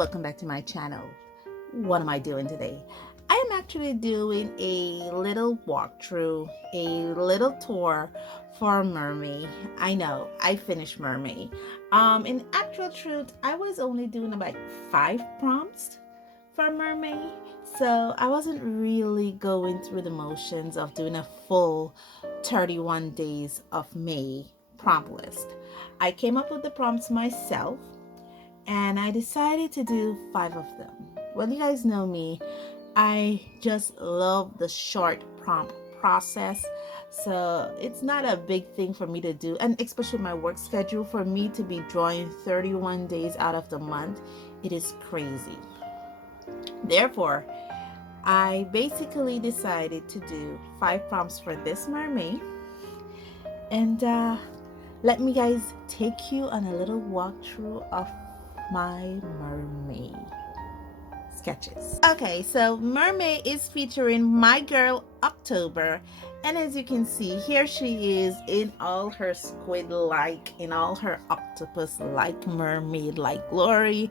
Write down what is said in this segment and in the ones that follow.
welcome back to my channel. What am I doing today? I am actually doing a little walkthrough, a little tour for Mermay. I know, I finished Mermay. In actual truth, I was only doing about 5 prompts for Mermay, so I wasn't really going through the motions of doing a full 31 days of May prompt list. I came up with the prompts myself and I decided to do 5 of them. Well, you guys know me, I just love the short prompt process. So it's not a big thing for me to do, and especially my work schedule, for me to be drawing 31 days out of the month, it is crazy. Therefore, I basically decided to do 5 prompts for this Mermay, and let me guys take you on a little walkthrough of my Mermay sketches. Okay, so Mermay is featuring my girl October, and as you can see, here she is in all her squid-like, in all her octopus-like, mermaid-like glory.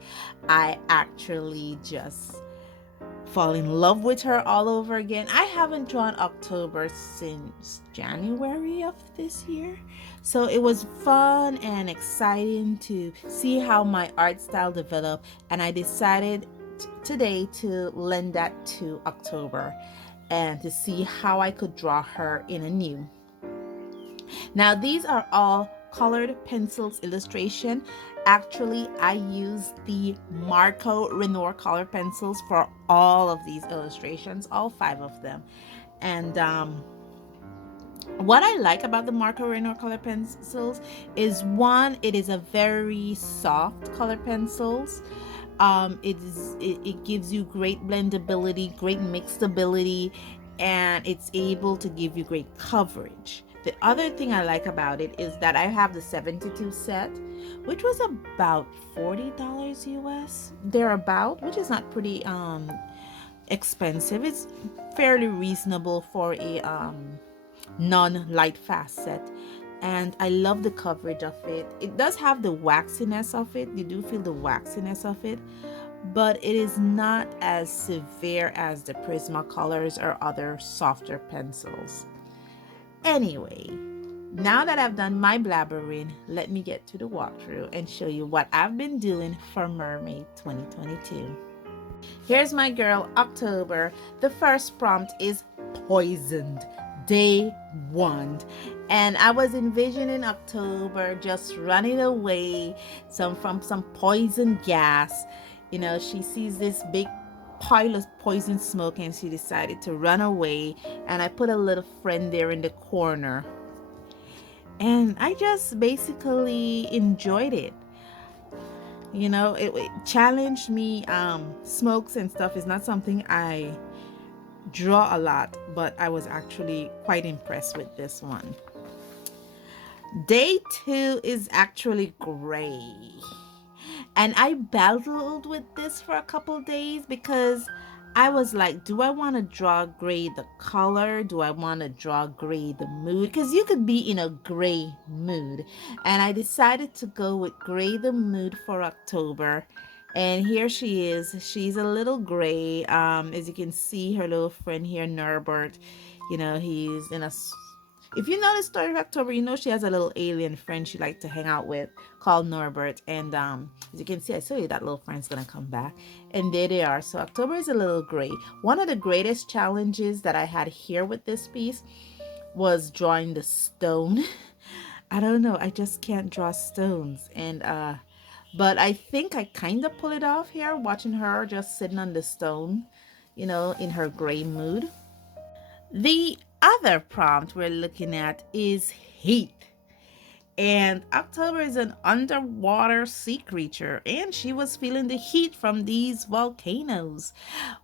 I actually just fall in love with her all over again. I haven't drawn October since January of this year, so it was fun and exciting to see how my art style developed, and I decided today to lend that to October and to see how I could draw her in anew. Now these are all colored pencils illustration. Actually, I use the Marco Renior color pencils for all of these illustrations, all 5 of them. And what I like about the Marco Renior color pencils is, one, it is a very soft color pencils. It gives you great blendability, great mixability, and it's able to give you great coverage. The other thing I like about it is that I have the 72 set, which was about $40 US, thereabout, which is not pretty expensive. It's fairly reasonable for a non-light fast set, and I love the coverage of it. It does have the waxiness of it. You do feel the waxiness of it, but it is not as severe as the Prismacolors or other softer pencils. Anyway, now that I've done my blabbering, let me get to the walkthrough and show you what I've been doing for Mermay 2022. Here's my girl October. The first prompt is poisoned, day 1, and I was envisioning October just running away from some poison gas. You know, she sees this big pile of poison smoke and she decided to run away, and I put a little friend there in the corner, and I just basically enjoyed it. You know, it challenged me. Smokes and stuff is not something I draw a lot, but I was actually quite impressed with this one. Day 2 is actually gray, and I battled with this for a couple days because I was like, do I want to draw gray the color? Do I want to draw gray the mood? Because you could be in a gray mood, and I decided to go with gray the mood for October. And here she is. She's a little gray. As you can see, her little friend here, Norbert, you know, he's in a... If you know the story of October, you know she has a little alien friend she likes to hang out with called Norbert. And as you can see, I told you that little friend's gonna come back. And there they are. So October is a little gray. One of the greatest challenges that I had here with this piece was drawing the stone. I don't know, I just can't draw stones. And but I think I kind of pull it off here, watching her just sitting on the stone, you know, in her gray mood. The other prompt we're looking at is heat. And October is an underwater sea creature, and she was feeling the heat from these volcanoes.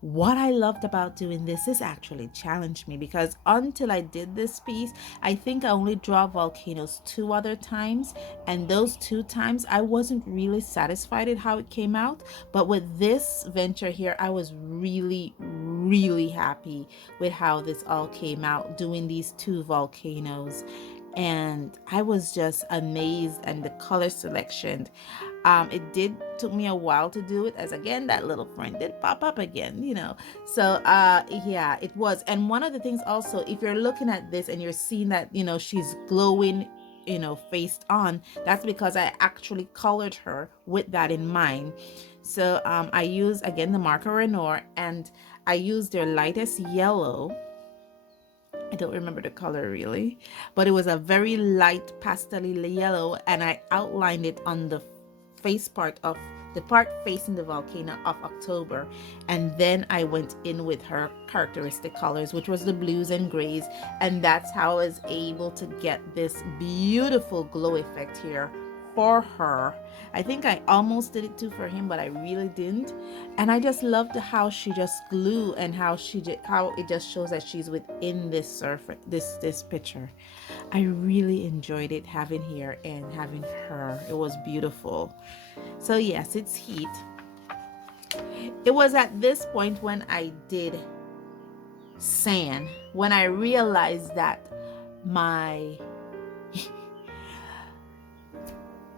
What I loved about doing this actually challenged me, because until I did this piece, I think I only draw volcanoes 2 other times, and those 2 times I wasn't really satisfied with how it came out. But with this venture here, I was really happy with how this all came out, doing these 2 volcanoes. and I was just amazed and the color selection. It did took me a while to do it, as again that little friend did pop up again, So yeah, it was. And one of the things also, if you're looking at this and you're seeing that, she's glowing, faced on, that's because I actually colored her with that in mind. So I use again the Marco Renior, and I used their lightest yellow. I don't remember the color really, but it was a very light pastel yellow, and I outlined it on the face part of the part facing the volcano of October. And then I went in with her characteristic colors, which was the blues and grays, and that's how I was able to get this beautiful glow effect here for her. I think I almost did it too for him, but I really didn't. And I just loved how she just glue, and how it just shows that she's within this surface, this picture. I really enjoyed it, having here and having her. It was beautiful. So yes, it's heat. It was at this point when I did sand, when I realized that my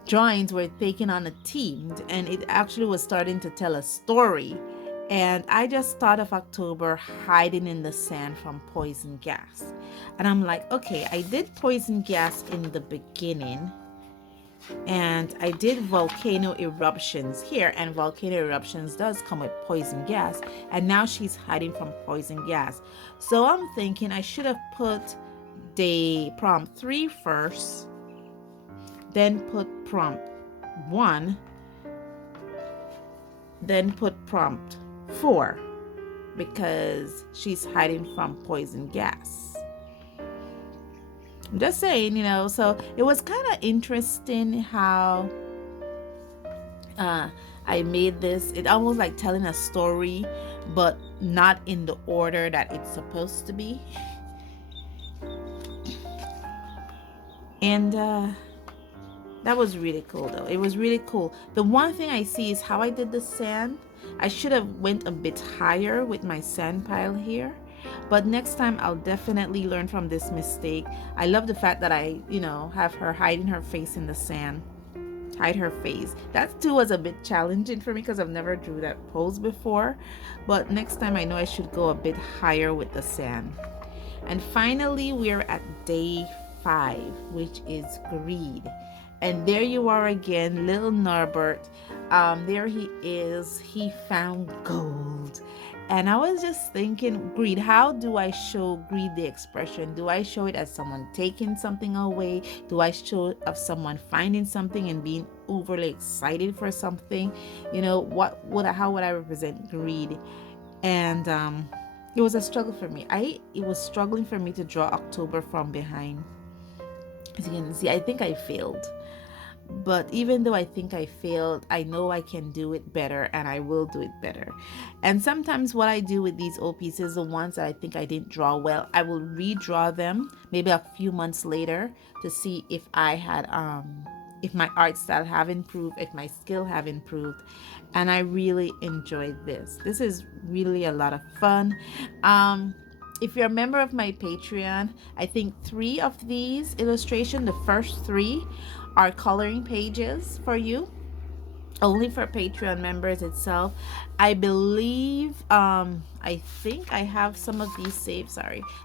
drawings were taken on a theme, and it actually was starting to tell a story. And I just thought of October hiding in the sand from poison gas. And I'm like, okay, I did poison gas in the beginning, and I did volcano eruptions here, and volcano eruptions does come with poison gas, and now she's hiding from poison gas. So I'm thinking I should have put the prompt 3 first, then put prompt 1, then put prompt 4, because she's hiding from poison gas. I'm just saying, so it was kind of interesting how I made this. It almost like telling a story, but not in the order that it's supposed to be. And that was really cool though. It was really cool. The one thing I see is how I did the sand. I should have went a bit higher with my sand pile here, but next time I'll definitely learn from this mistake. I love the fact that I, have her hiding her face in the sand. Hide her face. That too was a bit challenging for me because I've never drew that pose before, but next time I know I should go a bit higher with the sand. And finally, we're at day 5, which is greed. And there you are again, little Norbert. There he is. He found gold. And I was just thinking, greed, how do I show greed, the expression? Do I show it as someone taking something away? Do I show it of someone finding something and being overly excited for something? How would I represent greed? And it was a struggle for me. It was struggling for me to draw October from behind. As you can see, I think I failed. But even though I think I failed, I know I can do it better, and I will do it better. And sometimes what I do with these old pieces, the ones that I think I didn't draw well, I will redraw them maybe a few months later to see if I had if my art style have improved, if my skill have improved. And I really enjoyed this. This is really a lot of fun. If you're a member of my Patreon, I think 3 of these illustrations, the first 3, are coloring pages for you, only for Patreon members itself. I believe, I think I have some of these saved.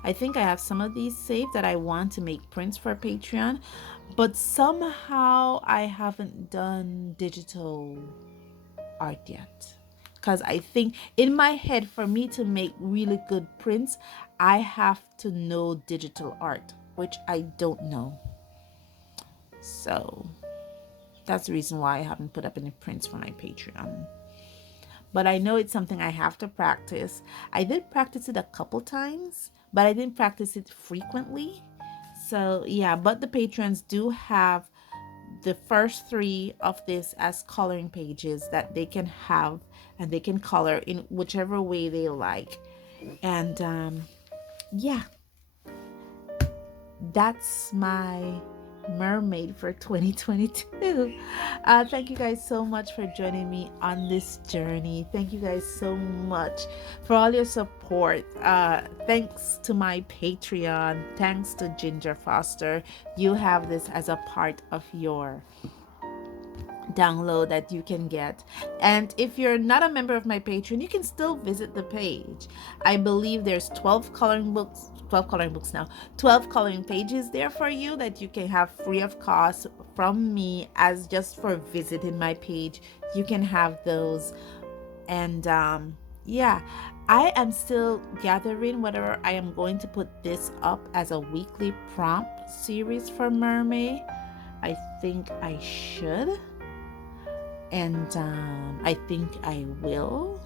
I think I have some of these saved that I want to make prints for Patreon, but somehow I haven't done digital art yet. Because I think in my head, for me to make really good prints, I have to know digital art, which I don't know. So that's the reason why I haven't put up any prints for my Patreon. But I know it's something I have to practice. I did practice it a couple times, but I didn't practice it frequently. So yeah, but the patrons do have the first 3 of this as coloring pages that they can have, and they can color in whichever way they like. And yeah, that's my mermaid for 2022. Thank you guys so much for joining me on this journey. Thank you guys so much for all your support. Thanks to my Patreon. Thanks to Ginger Foster. You have this as a part of your download that you can get. And if you're not a member of my Patreon, you can still visit the page. I believe there's 12 coloring books now, 12 coloring pages there for you that you can have free of cost from me, as just for visiting my page. You can have those. And yeah, I am still gathering whether I am going to put this up as a weekly prompt series for Mermay. I think I should, and I think I will.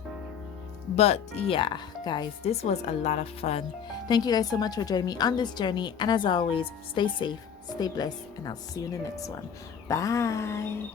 But yeah, guys, this was a lot of fun. Thank you guys so much for joining me on this journey, and as always, stay safe, stay blessed, and I'll see you in the next one. Bye.